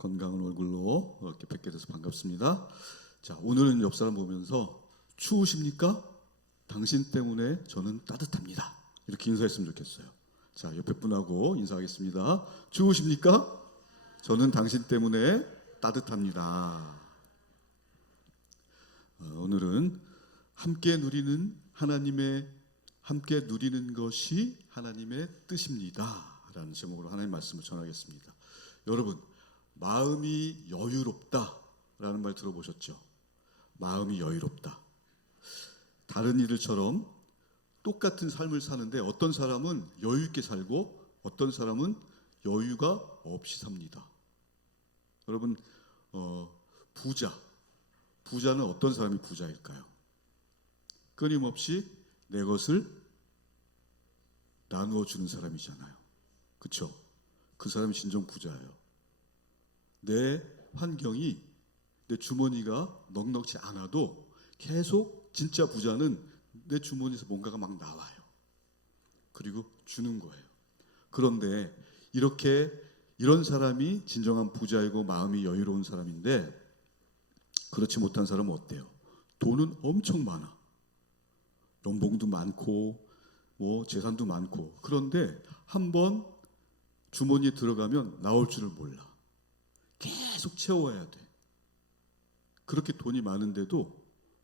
건강한 얼굴로 이렇게 뵙게 돼서 반갑습니다. 자, 오늘은 옆 사람 보면서 추우십니까? 당신 때문에 저는 따뜻합니다. 이렇게 인사했으면 좋겠어요. 자, 옆에 분하고 인사하겠습니다. 추우십니까? 저는 당신 때문에 따뜻합니다. 오늘은 함께 누리는 것이 하나님의 뜻입니다. 라는 제목으로 하나님의 말씀을 전하겠습니다. 여러분, 마음이 여유롭다 라는 말 들어보셨죠? 마음이 여유롭다. 다른 이들처럼 똑같은 삶을 사는데 어떤 사람은 여유 있게 살고 어떤 사람은 여유가 없이 삽니다. 여러분, 부자는 어떤 사람이 부자일까요? 끊임없이 내 것을 나누어 주는 사람이잖아요. 그렇죠? 그 사람이 진정 부자예요. 내 환경이, 내 주머니가 넉넉지 않아도 계속 진짜 부자는 내 주머니에서 뭔가가 막 나와요. 그리고 주는 거예요. 그런데 이런 사람이 진정한 부자이고 마음이 여유로운 사람인데, 그렇지 못한 사람은 어때요? 돈은 엄청 많아. 연봉도 많고 재산도 많고. 그런데 한번 주머니에 들어가면 나올 줄을 몰라. 계속 채워야 돼. 그렇게 돈이 많은데도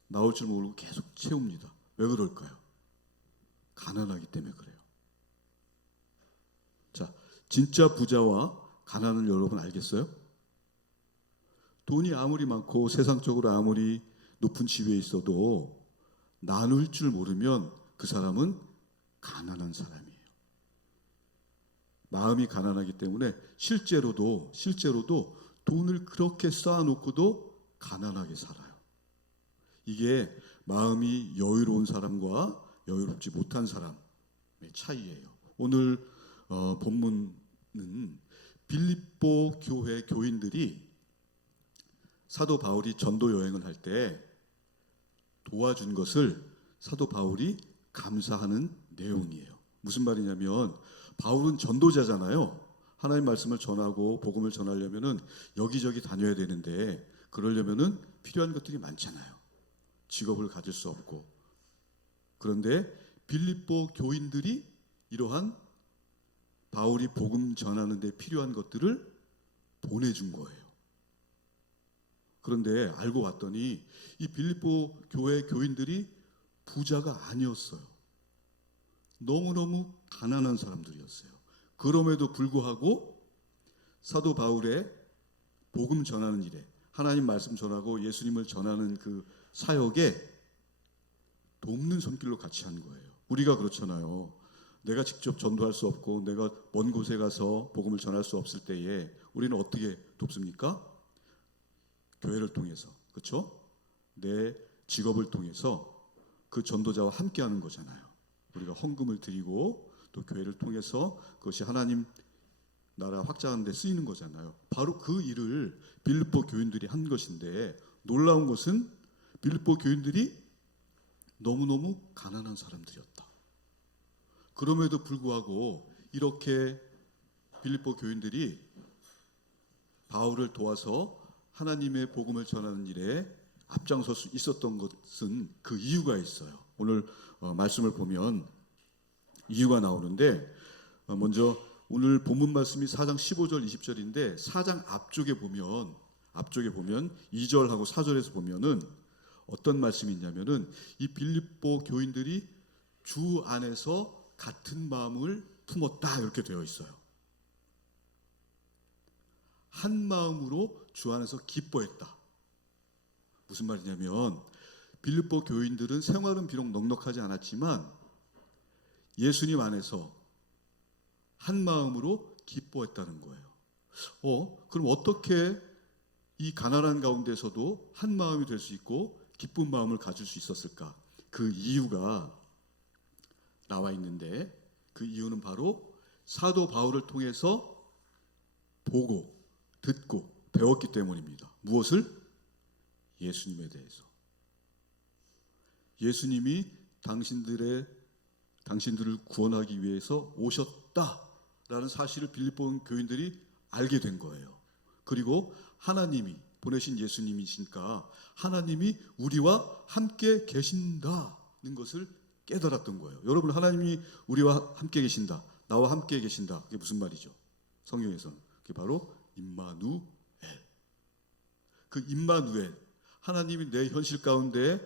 나올 줄 모르고 계속 채웁니다. 왜 그럴까요? 가난하기 때문에 그래요. 자, 진짜 부자와 가난을 여러분 알겠어요? 돈이 아무리 많고 세상적으로 아무리 높은 지위에 있어도 나눌 줄 모르면 그 사람은 가난한 사람이에요. 마음이 가난하기 때문에 실제로도 돈을 그렇게 쌓아놓고도 가난하게 살아요. 이게 마음이 여유로운 사람과 여유롭지 못한 사람의 차이예요. 오늘 본문은 빌립보 교회 교인들이 사도 바울이 전도 여행을 할 때 도와준 것을 사도 바울이 감사하는 내용이에요. 무슨 말이냐면 바울은 전도자잖아요. 하나님 말씀을 전하고 복음을 전하려면은 여기저기 다녀야 되는데, 그러려면은 필요한 것들이 많잖아요. 직업을 가질 수 없고. 그런데 빌립보 교인들이 이러한 바울이 복음 전하는 데 필요한 것들을 보내준 거예요. 그런데 알고 봤더니 이 빌립보 교회 교인들이 부자가 아니었어요. 너무너무 가난한 사람들이었어요. 그럼에도 불구하고 사도 바울의 복음 전하는 일에, 하나님 말씀 전하고 예수님을 전하는 그 사역에 돕는 손길로 같이 한 거예요. 우리가 그렇잖아요. 내가 직접 전도할 수 없고 내가 먼 곳에 가서 복음을 전할 수 없을 때에 우리는 어떻게 돕습니까? 교회를 통해서, 그렇죠? 내 직업을 통해서 그 전도자와 함께 하는 거잖아요. 우리가 헌금을 드리고 또 교회를 통해서 그것이 하나님 나라 확장하는 데 쓰이는 거잖아요. 바로 그 일을 빌립보 교인들이 한 것인데, 놀라운 것은 빌립보 교인들이 너무너무 가난한 사람들이었다. 그럼에도 불구하고 이렇게 빌립보 교인들이 바울을 도와서 하나님의 복음을 전하는 일에 앞장설 수 있었던 것은 그 이유가 있어요. 오늘 말씀을 보면 이유가 나오는데, 먼저 오늘 본문 말씀이 4장 15절 20절인데 4장 앞쪽에 보면 2절하고 4절에서 보면은 어떤 말씀이 있냐면은 이 빌립보 교인들이 주 안에서 같은 마음을 품었다, 이렇게 되어 있어요. 한 마음으로 주 안에서 기뻐했다. 무슨 말이냐면 빌립보 교인들은 생활은 비록 넉넉하지 않았지만 예수님 안에서 한 마음으로 기뻐했다는 거예요. 그럼 어떻게 이 가난한 가운데서도 한 마음이 될 수 있고 기쁜 마음을 가질 수 있었을까? 그 이유가 나와 있는데, 그 이유는 바로 사도 바울을 통해서 보고 듣고 배웠기 때문입니다. 무엇을? 예수님에 대해서. 예수님이 당신들을 구원하기 위해서 오셨다라는 사실을 빌립보 교인들이 알게 된 거예요. 그리고 하나님이 보내신 예수님이시니까 하나님이 우리와 함께 계신다는 것을 깨달았던 거예요. 여러분, 하나님이 우리와 함께 계신다, 나와 함께 계신다, 그게 무슨 말이죠? 성경에서는 그게 바로 임마누엘. 그 임마누엘, 하나님이 내 현실 가운데,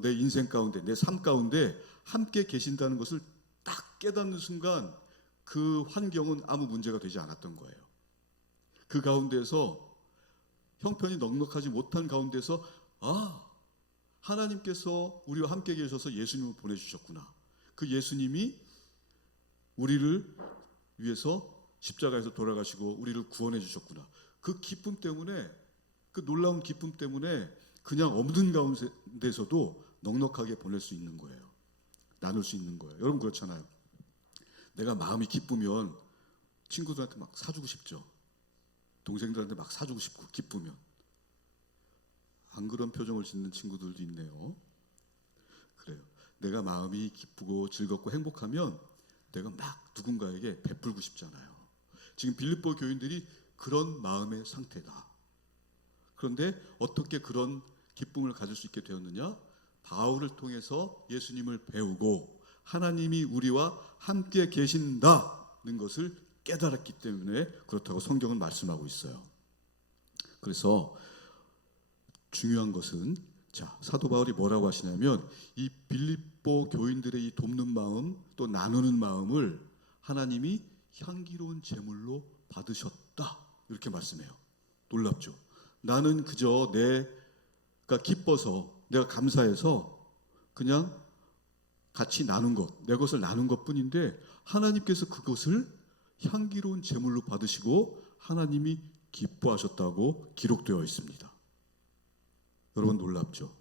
내 인생 가운데, 내 삶 가운데 함께 계신다는 것을 딱 깨닫는 순간 그 환경은 아무 문제가 되지 않았던 거예요. 그 가운데서 형편이 넉넉하지 못한 가운데서 하나님께서 우리와 함께 계셔서 예수님을 보내주셨구나. 그 예수님이 우리를 위해서 십자가에서 돌아가시고 우리를 구원해 주셨구나. 그 기쁨 때문에, 그 놀라운 기쁨 때문에 그냥 없는 가운데서도 넉넉하게 보낼 수 있는 거예요. 나눌 수 있는 거예요. 여러분 그렇잖아요. 내가 마음이 기쁘면 친구들한테 막 사주고 싶죠. 동생들한테 막 사주고 싶고 기쁘면. 안 그런 표정을 짓는 친구들도 있네요. 그래요. 내가 마음이 기쁘고 즐겁고 행복하면 내가 막 누군가에게 베풀고 싶잖아요. 지금 빌립보 교인들이 그런 마음의 상태다. 그런데 어떻게 그런 기쁨을 가질 수 있게 되었느냐? 바울을 통해서 예수님을 배우고 하나님이 우리와 함께 계신다는 것을 깨달았기 때문에 그렇다고 성경은 말씀하고 있어요. 그래서 중요한 것은, 자, 사도 바울이 뭐라고 하시냐면 이 빌립보 교인들의 이 돕는 마음, 또 나누는 마음을 하나님이 향기로운 제물로 받으셨다, 이렇게 말씀해요. 놀랍죠? 나는 그저 내가 기뻐서, 내가 감사해서 그냥 같이 나눈 것, 내 것을 나눈 것 뿐인데 하나님께서 그것을 향기로운 제물로 받으시고 하나님이 기뻐하셨다고 기록되어 있습니다. 여러분 놀랍죠?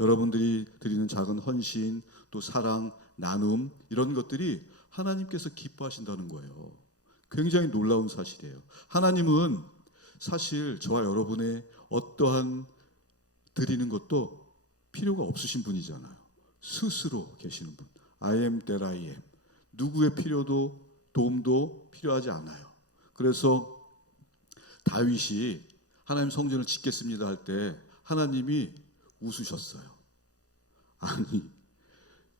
여러분들이 드리는 작은 헌신, 또 사랑, 나눔, 이런 것들이 하나님께서 기뻐하신다는 거예요. 굉장히 놀라운 사실이에요. 하나님은 사실 저와 여러분의 어떠한 드리는 것도 필요가 없으신 분이잖아요. 스스로 계시는 분. I am that I am. 누구의 필요도 도움도 필요하지 않아요. 그래서 다윗이 하나님 성전을 짓겠습니다 할 때 하나님이 웃으셨어요. 아니,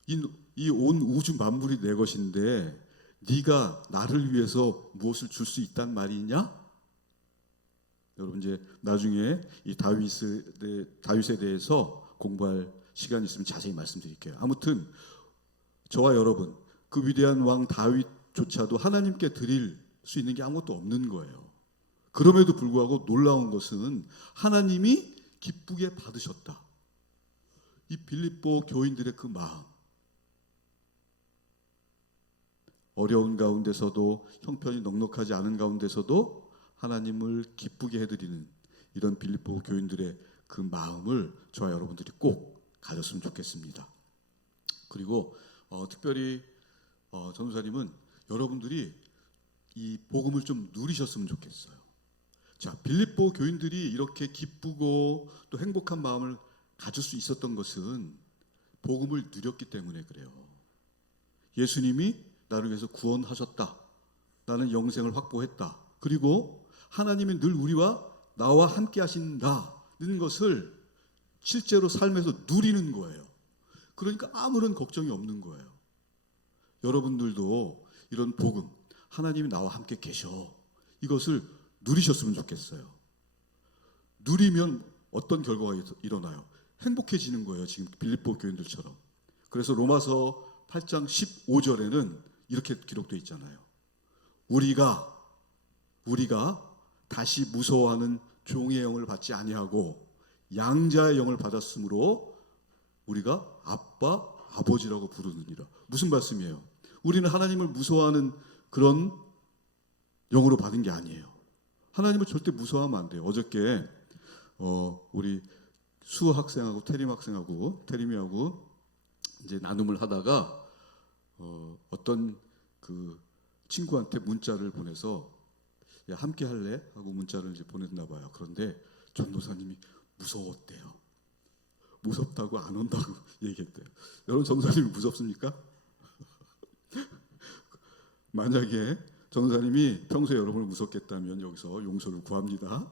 이 온 우주 만물이 내 것인데 네가 나를 위해서 무엇을 줄 수 있단 말이냐? 여러분 이제 나중에 이 다윗에 대해서 공부할 시간이 있으면 자세히 말씀드릴게요. 아무튼 저와 여러분, 그 위대한 왕 다윗조차도 하나님께 드릴 수 있는 게 아무것도 없는 거예요. 그럼에도 불구하고 놀라운 것은 하나님이 기쁘게 받으셨다. 이 빌립보 교인들의 그 마음, 어려운 가운데서도, 형편이 넉넉하지 않은 가운데서도 하나님을 기쁘게 해드리는 이런 빌립보 교인들의 그 마음을 저와 여러분들이 꼭 가졌으면 좋겠습니다. 그리고 특별히 전도사님은 여러분들이 이 복음을 좀 누리셨으면 좋겠어요. 자, 빌립보 교인들이 이렇게 기쁘고 또 행복한 마음을 가질 수 있었던 것은 복음을 누렸기 때문에 그래요. 예수님이 나를 위해서 구원하셨다. 나는 영생을 확보했다. 그리고 하나님이 늘 우리와 나와 함께 하신다는 것을 실제로 삶에서 누리는 거예요. 그러니까 아무런 걱정이 없는 거예요. 여러분들도 이런 복음, 하나님이 나와 함께 계셔, 이것을 누리셨으면 좋겠어요. 누리면 어떤 결과가 일어나요? 행복해지는 거예요. 지금 빌립보 교인들처럼. 그래서 로마서 8장 15절에는 이렇게 기록되어 있잖아요. 우리가 다시 무서워하는 종의 영을 받지 아니하고 양자의 영을 받았으므로 우리가 아빠, 아버지라고 부르느니라. 무슨 말씀이에요? 우리는 하나님을 무서워하는 그런 영으로 받은 게 아니에요. 하나님을 절대 무서워하면 안 돼요. 어저께 우리 수호 학생하고 태림이하고 이제 나눔을 하다가 어떤 그 친구한테 문자를 보내서 야, 함께 할래? 하고 문자를 이제 보냈나 봐요. 그런데 전도사님이 무서웠대요. 무섭다고 안 온다고 얘기했대요. 여러분 전도사님이 무섭습니까? 만약에 전도사님이 평소에 여러분을 무섭겠다면 여기서 용서를 구합니다.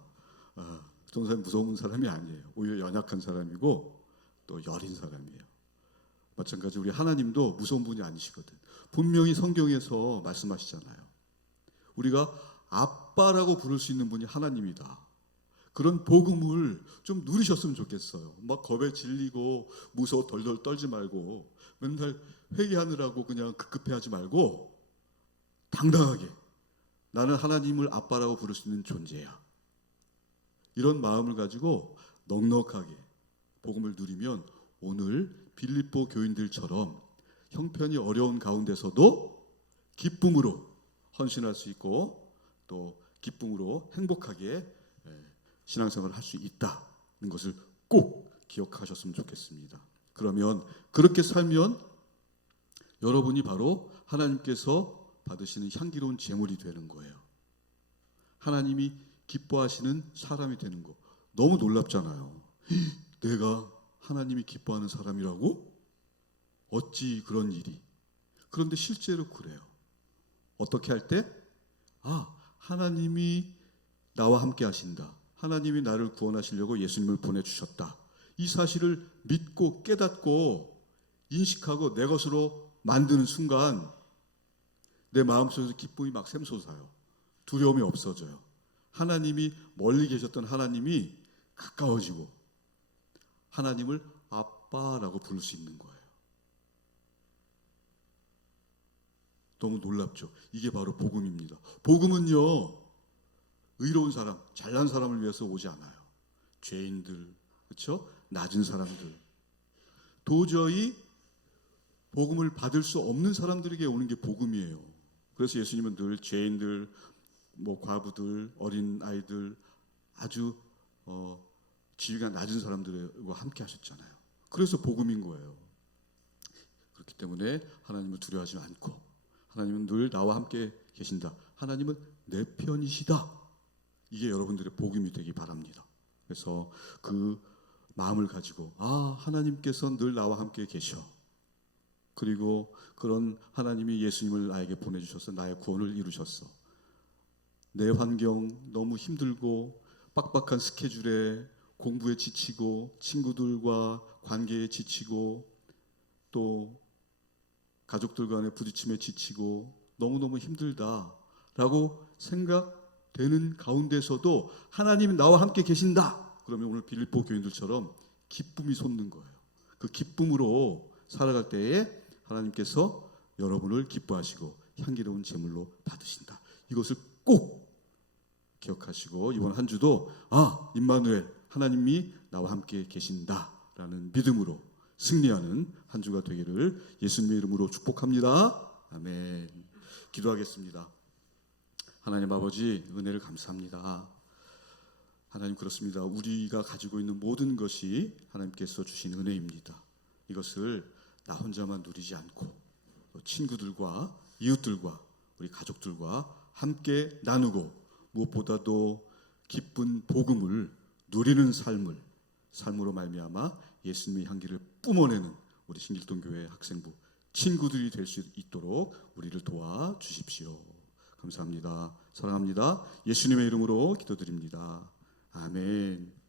전도사님 무서운 사람이 아니에요. 오히려 연약한 사람이고 또 여린 사람이에요. 마찬가지 우리 하나님도 무서운 분이 아니시거든. 분명히 성경에서 말씀하시잖아요. 우리가 아빠라고 부를 수 있는 분이 하나님이다. 그런 복음을 좀 누리셨으면 좋겠어요. 막 겁에 질리고 무서워 덜덜 떨지 말고 맨날 회개하느라고 그냥 급급해하지 말고 당당하게 나는 하나님을 아빠라고 부를 수 있는 존재야. 이런 마음을 가지고 넉넉하게 복음을 누리면 오늘 빌립보 교인들처럼 형편이 어려운 가운데서도 기쁨으로 헌신할 수 있고 또 기쁨으로 행복하게 신앙생활을 할 수 있다는 것을 꼭 기억하셨으면 좋겠습니다. 그러면 그렇게 살면 여러분이 바로 하나님께서 받으시는 향기로운 제물이 되는 거예요. 하나님이 기뻐하시는 사람이 되는 거. 너무 놀랍잖아요. 내가 하나님이 기뻐하는 사람이라고? 어찌 그런 일이? 그런데 실제로 그래요. 어떻게 할 때? 하나님이 나와 함께 하신다. 하나님이 나를 구원하시려고 예수님을 보내주셨다. 이 사실을 믿고 깨닫고 인식하고 내 것으로 만드는 순간 내 마음속에서 기쁨이 막 샘솟아요. 두려움이 없어져요. 하나님이 멀리 계셨던 하나님이 가까워지고 하나님을 아빠라고 부를 수 있는 거예요. 너무 놀랍죠. 이게 바로 복음입니다. 복음은요, 의로운 사람, 잘난 사람을 위해서 오지 않아요. 죄인들, 그렇죠? 낮은 사람들, 도저히 복음을 받을 수 없는 사람들에게 오는 게 복음이에요. 그래서 예수님은 늘 죄인들, 과부들, 어린 아이들, 아주 지위가 낮은 사람들과 함께 하셨잖아요. 그래서 복음인 거예요. 그렇기 때문에 하나님을 두려워하지 않고 하나님은 늘 나와 함께 계신다. 하나님은 내 편이시다. 이게 여러분들의 복음이 되기 바랍니다. 그래서 그 마음을 가지고 하나님께서 늘 나와 함께 계셔. 그리고 그런 하나님이 예수님을 나에게 보내주셔서 나의 구원을 이루셨어. 내 환경 너무 힘들고 빡빡한 스케줄에 공부에 지치고 친구들과 관계에 지치고 또 가족들 간의 부딪힘에 지치고 너무너무 힘들다라고 생각되는 가운데서도 하나님이 나와 함께 계신다. 그러면 오늘 빌립보 교인들처럼 기쁨이 솟는 거예요. 그 기쁨으로 살아갈 때에 하나님께서 여러분을 기뻐하시고 향기로운 제물로 받으신다. 이것을 꼭 기억하시고 이번 한 주도 임마누엘 하나님이 나와 함께 계신다라는 믿음으로 승리하는 한 주가 되기를 예수님의 이름으로 축복합니다. 아멘. 기도하겠습니다. 하나님 아버지 은혜를 감사합니다. 하나님 그렇습니다. 우리가 가지고 있는 모든 것이 하나님께서 주신 은혜입니다. 이것을 나 혼자만 누리지 않고 친구들과 이웃들과 우리 가족들과 함께 나누고 무엇보다도 기쁜 복음을 누리는 삶으로 말미암아 예수님의 향기를 뿜어내는 우리 신길동교회 학생부 친구들이 될 수 있도록 우리를 도와주십시오. 감사합니다. 사랑합니다. 예수님의 이름으로 기도드립니다. 아멘.